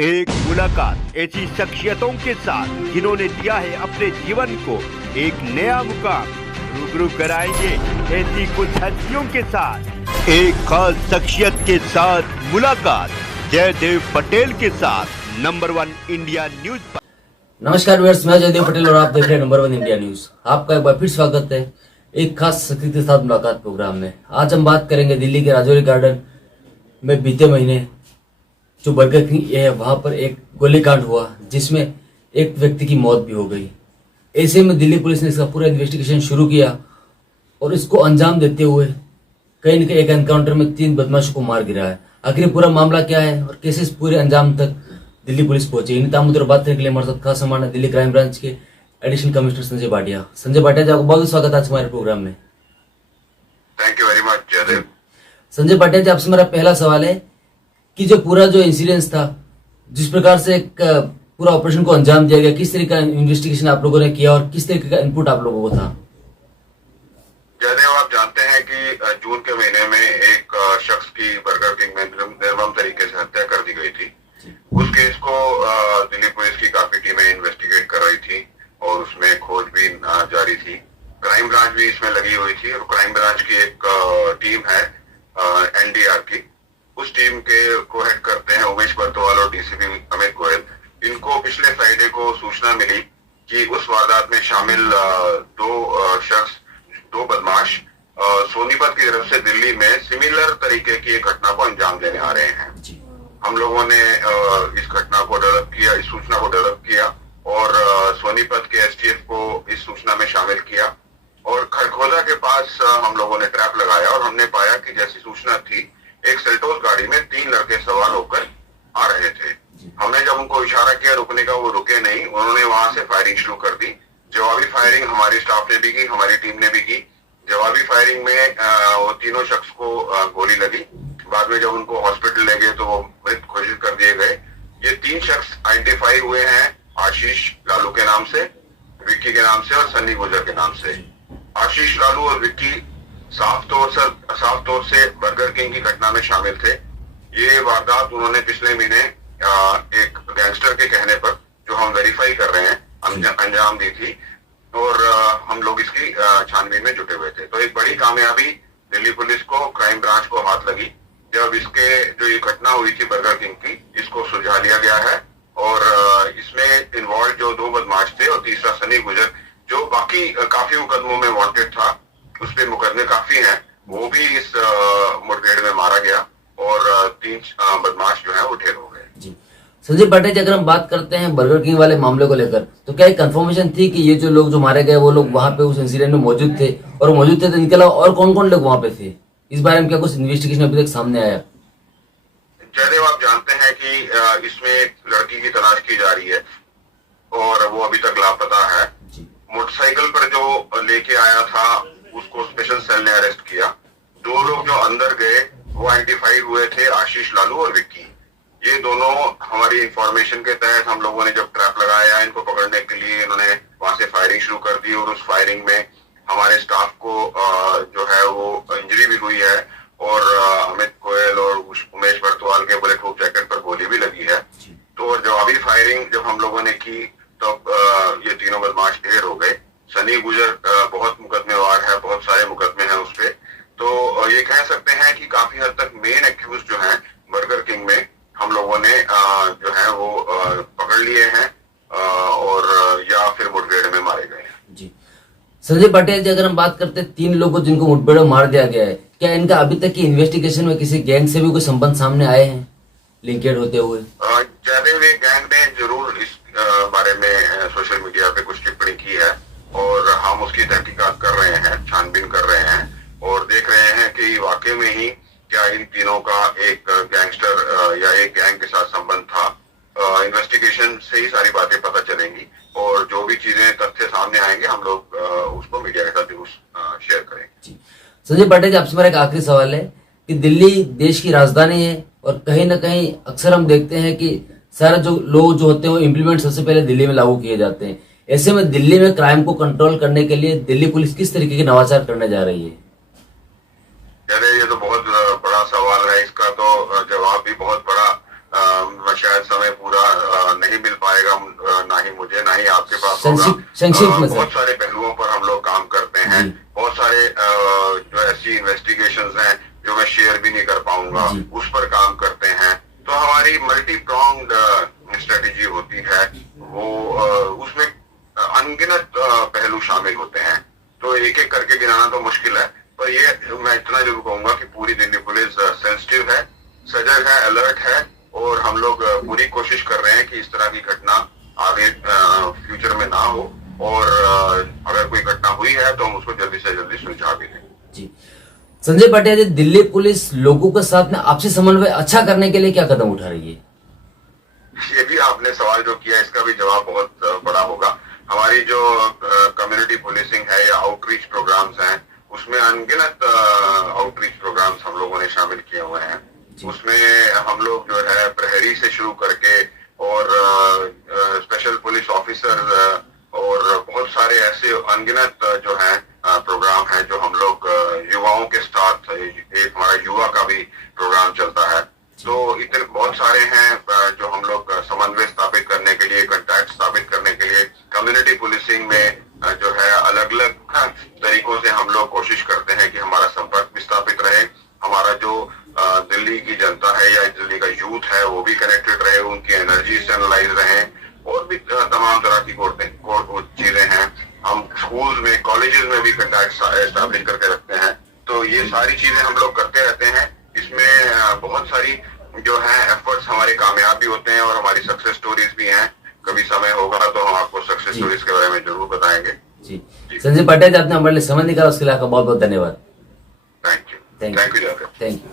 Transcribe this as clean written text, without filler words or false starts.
एक मुलाकात ऐसी शख्सियतों के साथ जिन्होंने दिया है अपने जीवन को एक नया मुकाम। रूबरू कराएंगे ऐसी कुछ हस्तियों के साथ एक खास शख्सियत के साथ मुलाकात जयदेव पटेल के साथ नंबर 1 इंडिया न्यूज। नमस्कार व्यूअर्स, मैं जयदेव पटेल और आप देख रहे हैं नंबर 1 इंडिया न्यूज। आपका एक बार फिर स्वागत है एक खास शख्सियत के साथ मुलाकात प्रोग्राम में। आज हम बात करेंगे दिल्ली के राजौरी गार्डन में बीते महीने जो बर्गर किंग है वहां पर एक गोलीकांड हुआ जिसमें एक व्यक्ति की मौत भी हो गई। ऐसे में दिल्ली पुलिस ने इसका पूरा इन्वेस्टिगेशन शुरू किया और इसको अंजाम देते हुए कहीं न कहीं एक एनकाउंटर में 3 बदमाशों को मार गिरा है। आखिर पूरा मामला क्या है और कैसे इस पूरे अंजाम तक दिल्ली पुलिस पहुंची, इन तमाम मुद्दों पर बात करने के लिए हमारे साथ खास मेहमान है दिल्ली क्राइम ब्रांच के एडिशनल कमिश्नर संजय भाटिया। संजय भाटिया जी, आपको बहुत बहुत स्वागत है आज हमारे प्रोग्राम में। Thank you very much Jaydev. Sanjay Bhatia ji, आपसे मेरा पहला सवाल है कि जो पूरा जो इंसिडेंस था, जिस प्रकार से एक पूरा ऑपरेशन को अंजाम दिया गया, किस तरीके का इन्वेस्टिगेशन आप लोगों ने किया और किस तरीके का इनपुट आप लोगों को था? जयदेव, आप जानते हैं कि जून के महीने में एक शख्स की बर्गर किंग में निर्मम तरीके से हत्या कर दी गई थी। उस केस को दिल्ली पुलिस की काफी टीमें इन्वेस्टिगेट कर रही थी और उसमें खोजबीन जारी थी। क्राइम ब्रांच भी इसमें लगी हुई थी और क्राइम ब्रांच की एक टीम है एनडीआर की। उस टीम के को हेड करते हैं उमेश बर्तवाल और डीसीपी अमित गोयल। इनको पिछले फ्राइडे को सूचना मिली कि उस वारदात में शामिल दो बदमाश सोनीपत की तरफ से दिल्ली में सिमिलर तरीके की एक घटना को अंजाम देने आ रहे हैं। हम लोगों ने इस घटना को डेवलप किया, इस सूचना को डेवलप किया और सोनीपत के एसटीएफ को इस सूचना में शामिल किया और खरखोदा के पास हम लोगों ने ट्रैप लगाया और हमने पाया कि जैसी सूचना थी, एक सेल्टोस गाड़ी में 3 लड़के सवार होकर आ रहे थे। हमने जब उनको इशारा किया रुकने का, वो रुके नहीं, उन्होंने वहां से फायरिंग शुरू कर दी। जवाबी फायरिंग हमारी स्टाफ ने भी की, हमारी टीम ने भी की। जवाबी फायरिंग में वो तीनों शख्स को गोली लगी। बाद में जब उनको हॉस्पिटल ले गए तो वो मृत घोषित कर दिए गए। ये 3 शख्स आइडेंटिफाई हुए हैं आशीष लालू के नाम से, विक्की के नाम से और सन्नी गुजर के नाम से। आशीष लालू और विक्की साफ तौर से बर्गर किंग की घटना में शामिल थे। ये वारदात उन्होंने पिछले महीने एक गैंगस्टर के कहने पर, जो हम वेरीफाई कर रहे हैं, अंजाम दी थी और हम लोग इसकी छानबीन में जुटे हुए थे। तो एक बड़ी कामयाबी दिल्ली पुलिस को, क्राइम ब्रांच को हाथ लगी जब इसके जो ये घटना हुई थी बर्गर किंग की, इसको सुलझा लिया गया है और इसमें इन्वॉल्व जो 2 बदमाश थे और तीसरा सनी गुजर, जो बाकी काफी मुकदमों में वांटेड था, उस पे मुकदमे काफी हैं, वो भी इस मुठभेड़ में मारा गया और 3 बदमाश जो है वो ढेर हो गए। जी संजय भाटिया जी, अगर हम बात करते हैं बर्गर किंग वाले मामले को लेकर, तो क्या एक कंफर्मेशन थी कि ये जो लोग जो मारे गए वो लोग वहां पे उस इंसिडेंट में मौजूद थे, और मौजूद थे तो इनके अलावा और कौन कौन लोग वहां पे थे? इस बारे में क्या कुछ इन्वेस्टिगेशन अभी तक सामने आया? जयदेव, आप जानते हैं कि इसमें एक लड़की की तलाश की जा रही है और वो अभी तक लापता है। मोटरसाइकिल पर जो लेके आया था उसको स्पेशल सेल ने अरेस्ट किया। 2 लोग जो अंदर गए वो आइडेंटिफाई हुए थे आशीष लालू और विक्की। ये दोनों हमारी इंफॉर्मेशन के तहत हम लोगों ने जब ट्रैप लगाया इनको पकड़ने के लिए, इन्होंने वहां से फायरिंग शुरू कर दी और उस फायरिंग में हमारे स्टाफ को जो है वो इंजरी भी हुई है और अमित गोयल और उमेश बर्तवाल के बुलेट प्रूफ जैकेट पर गोली भी लगी है। तो जवाबी फायरिंग जब हम लोगों ने की तब ये तीनों बदमाश ढेर हो गए। सनी गुजर बहुत मुकदमेवार है, बहुत सारे मुकदमे हैं उस पे। तो ये कह सकते हैं कि काफी हद तक मेन एक्यूज जो हैं बर्गर किंग में हम लोगों ने जो है वो पकड़ लिए हैं और या फिर मुठभेड़ में मारे गए हैं। जी संजय भाटिया जी, अगर हम बात करते हैं 3 लोगों जिनको मुठभेड़ में मार दिया गया है, क्या इनका अभी तक की इन्वेस्टिगेशन में किसी गैंग से भी कोई संबंध सामने आए हैं लिंकेड होते हुए? जयदेव, गैंग ने जरूर इस बारे में सोशल मीडिया पे कुछ टिप्पणी की है और हम उसकी तहकीकात कर रहे हैं, छानबीन कर रहे हैं और देख रहे हैं कि वाकई में ही क्या इन तीनों का एक गैंगस्टर या एक गैंग के साथ संबंध था। इन्वेस्टिगेशन से ही सारी बातें पता चलेंगी और जो भी चीजें तथ्य सामने आएंगे हम लोग उसको मीडिया के साथ जरूर शेयर करेंगे। संजय भाटिया जी, आपसे मेरा एक आखिरी सवाल है कि दिल्ली देश की राजधानी है और कहीं ना कहीं अक्सर हम देखते हैं कि सारे जो लोग जो होते हैं वो इम्प्लीमेंट सबसे पहले दिल्ली में लागू किए जाते हैं। ऐसे में दिल्ली में क्राइम को कंट्रोल करने के लिए दिल्ली पुलिस किस तरीके के नवाचार करने जा रही है? ये तो बहुत बड़ा सवाल है, इसका तो जवाब भी बहुत बड़ा शायद शायद समय पूरा नहीं मिल पाएगा, ना ही मुझे ना ही आपके पास संक्षिप्त में बहुत सारे पहलुओं पर हम लोग काम करते हैं। बहुत सारे जो ऐसी इन्वेस्टिगेशंस हैं जो मैं शेयर भी नहीं कर पाऊंगा, उस पर काम करते हैं। तो हमारी मल्टी प्रोंग्ड स्ट्रेटेजी होती है, वो उसमें अनगिनत पहलू शामिल होते हैं। तो एक एक करके गिनाना तो मुश्किल है, पर ये मैं इतना जरूर कहूंगा कि पूरी दिल्ली पुलिस सेंसिटिव है, सजग है, अलर्ट है, और हम लोग पूरी कोशिश कर रहे हैं कि इस तरह की घटना आगे फ्यूचर में ना हो, और अगर कोई घटना हुई है तो हम उसको जल्दी से जल्दी सुलझा भी दें। जी संजय पाटिया जी, दिल्ली पुलिस लोगों के साथ में आपसी समन्वय अच्छा करने के लिए क्या कदम उठा रही है? ये भी आपने सवाल जो किया, इसका भी जवाब बहुत बड़ा होगा। हमारी जो कम्युनिटी पुलिसिंग है या आउटरीच प्रोग्राम्स हैं, उसमें अनगिनत आउटरीच प्रोग्राम्स हम लोगों ने शामिल किए हुए हैं। उसमें हम लोग जो है प्रहरी से शुरू करके और स्पेशल पुलिस ऑफिसर और बहुत सारे ऐसे अनगिनत जो है प्रोग्राम है जो हम लोग युवाओं के साथ, एक हमारा युवा का भी प्रोग्राम चलता है। तो इतने बहुत सारे हैं जो हम लोग समन्वय स्थापित करने के लिए, कंटैक्ट स्थापित करने के लिए कम्युनिटी पुलिसिंग में जो है अलग अलग तरीकों से हम लोग कोशिश करते हैं कि हमारा संपर्क भी स्थापित रहे, हमारा जो दिल्ली की जनता है या दिल्ली का यूथ है वो भी कनेक्टेड रहे, उनकी एनर्जी से एनालाइज रहे, और भी तमाम तरह की चीजें हैं। हम स्कूल्स में, कॉलेजेस में भी कंटैक्ट एस्टैब्लिश करके रखते हैं। तो ये सारी चीजें हम लोग करते रहते हैं। इसमें बहुत सारी जो है एफर्ट्स हमारे कामयाब भी होते हैं और हमारी सक्सेस स्टोरीज भी हैं। कभी समय होगा तो हम आपको सक्सेस स्टोरीज के बारे में जरूर बताएंगे। जी संजय पाटिया जी, आपने हमारे लिए समय निकाला, उसके लिए आपका बहुत बहुत धन्यवाद। Thank you. Thank you.